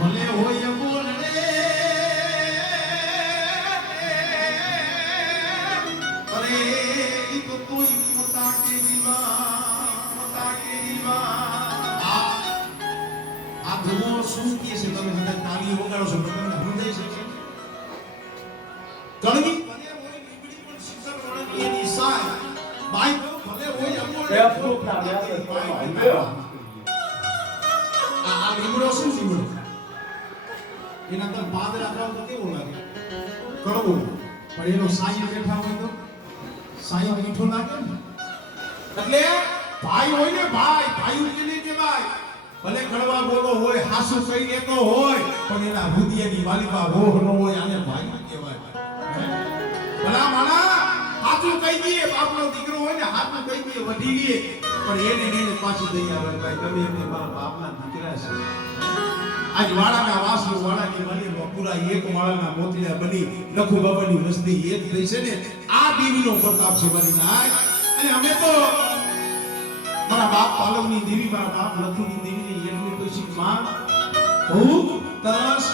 ભલે હોય બોલ રે અરે ઈ તો કોઈ પોતા કે દીવા આ ધુઓ શું કહે છે તમે બધા તાળી વગાડો છો તમને સમજાય છે કણવી ભલે હોય લીબડી પણ શિક્ષક વળગી એની સાય બાઈ ભલે હોય અમોલ એ ફૂટ ના બેસે આ લીબડો શું લીબડો એના અંદર પાદ રાખવા તો કેવો લાગે કડવો પણ એનો સાઈ બેઠા હોય તો સાઈ મીઠો લાગે ને એટલે ભાઈ હોય ને ભાઈ કેને કહેવાય ભલે કડવા બોલો હોય હાસુ કહી દેતો હોય પણ એના હૃદયની વાલીબા રોહ ન હોય આને ભાઈ કહેવાય ભલા માણા હાચું કહી દઈએ બાપનો દીકરો હોય ને હાચું કહી દઈએ વઢી ગયે પણ એને પાછી દઈ આવે ભાઈ તમે એમને મારા બાપના દીકરા છે આજ વાળાના વાસુ વાળાની મળી પૂરા એક વાળાના મોતીડા બની લખુ બાબાની વસ્તી એક થઈ છે ને આ દેવીનો પ્રતાપ છે મારી નાય અને અમે તો મારા બાપ પાલવની દેવી મારા બાપ લખુની દેવીની એટલી પછી માં ભૂખ તરસ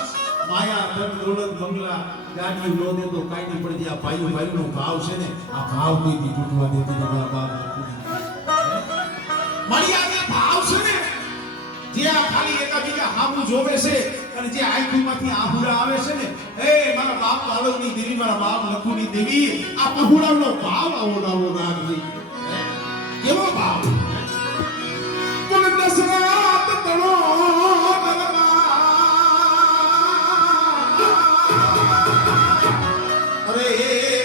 માયા ધન દોલત બંગલા ગાડી લો દે તો કાઈ નહીં પડી આ ભાઈનો ભાવ છે ને આ ભાવ કોઈ દી તૂટવા દેતી ને મારા બાપ મારી આ ભાવ છે ને જે આ ખાલી એકાબીજા હામું જોવે છે અને જે આંખમાંથી આહુડા આવે છે ને એ મારા બાપ પાલવની દેવી મારા બાપ લખુની દેવી આ પહુડાનો ભાવ આવો રાખવી કેવો ભાવ કુલ દસરાત તણો અરે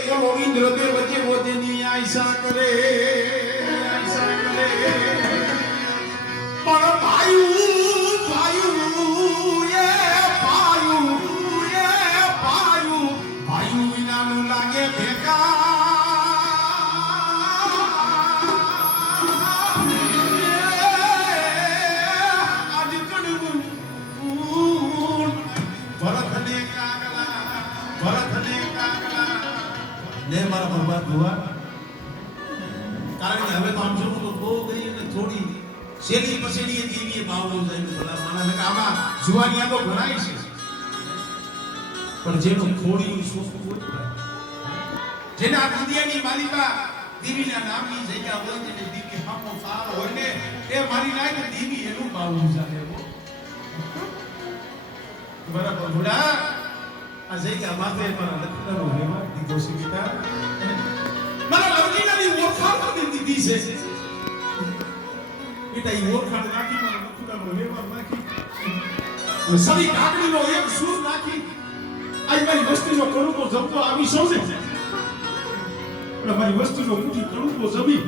બોલો ઇન્દ્રદેવ વચ્ચે વચ્ચેની આયસા કરે પણ ભાઈ વિનાનું લાગે ભેગા આજ કડવું ભરતને કાગલા લે મારા બરબાદ હુઆ કારણ કે હવે તો આમ જો તો બહુ ગઈ અને થોડી શેરી પસેડી દેવીએ ભાવનો જાય ભલા માણસ આમાં જુવાનિયા તો ઘણાય છે પણ જેનું થોડી સોફું હોય જેના દુનિયાની માલિકા દેવીના નામની જગ્યા હોય તેને દેવી હામો સારો હોય ને એ મારી લાયક દેવી એનું ભાવનું જાય બરાબર બુડા આ જગ્યા માથે મારા લખનનો રહેવા દીધો છે બેટા મારા લવજીનાની ઓળખાણ દીધી છે બેટા ઈ ઓળખાણ નાખી મારા લખનનો રહેવા નાખી સડી કાકડીનો એક સૂર નાખી આઈ મારી વસ્તીનો કણુકો જમતો આવી સૌજે મારી વસ્તુનો મુઠ્ઠી કણુકો જમી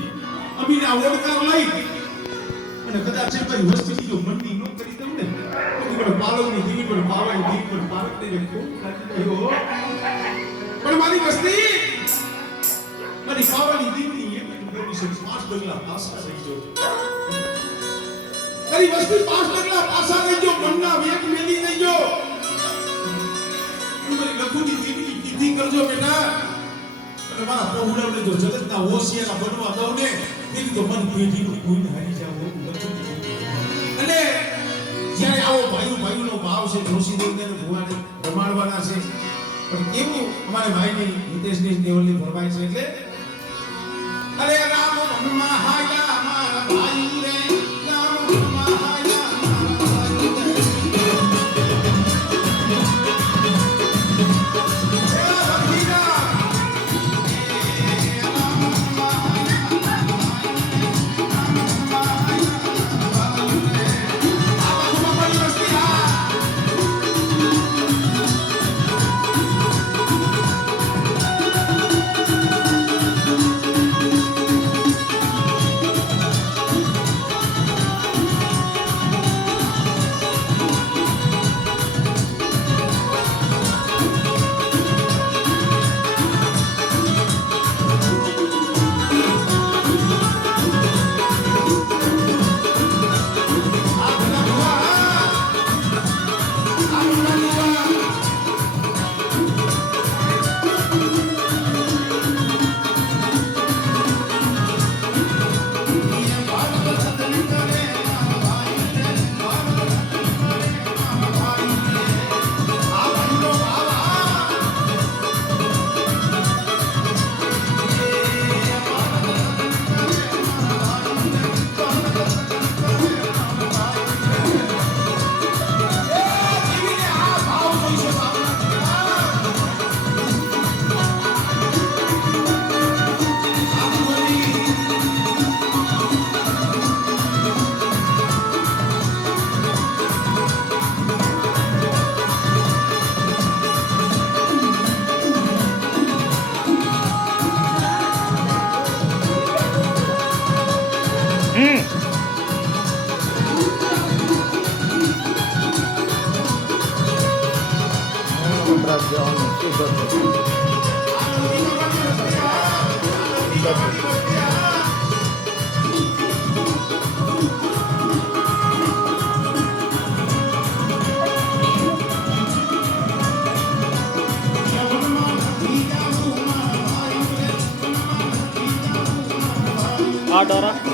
અમીને આ ઓળખાણ લઈ અને કદાચ મારી વસ્તુની જો મંડી ન કરી દઉં ને તો પાલવની દીવી પર પાવાની દીવી પર પારકને ખૂબ લાગી ગયો પણ મારી વસ્તી મારી પાવાની દીવી એક ગોળી છે પાંચ ડગલા પાછા રહી ગયો મારી વસ્તી પાંચ ડગલા પાછા રહી ગયો મનના વેગ મેલી થઈ ગયો મારી લખુની દીવી કીધી કરજો બેટા અને મારા પહોળાને જો જગતના હોશિયાર બનવા દઉં ને એની તો મન પેઢીનું કોઈને હારી જાવ અને જ્યારે આવો ભાઈનો ભાવ છે જોશી દેવને ભગવાને રમાડવાના છે પણ કેવું અમારે ભાઈની હિતેશની દેવલની ફરમાય છે એટલે અરે રામ મહાયા મારા ભાઈ રે રામ મહાયા આ ડોરા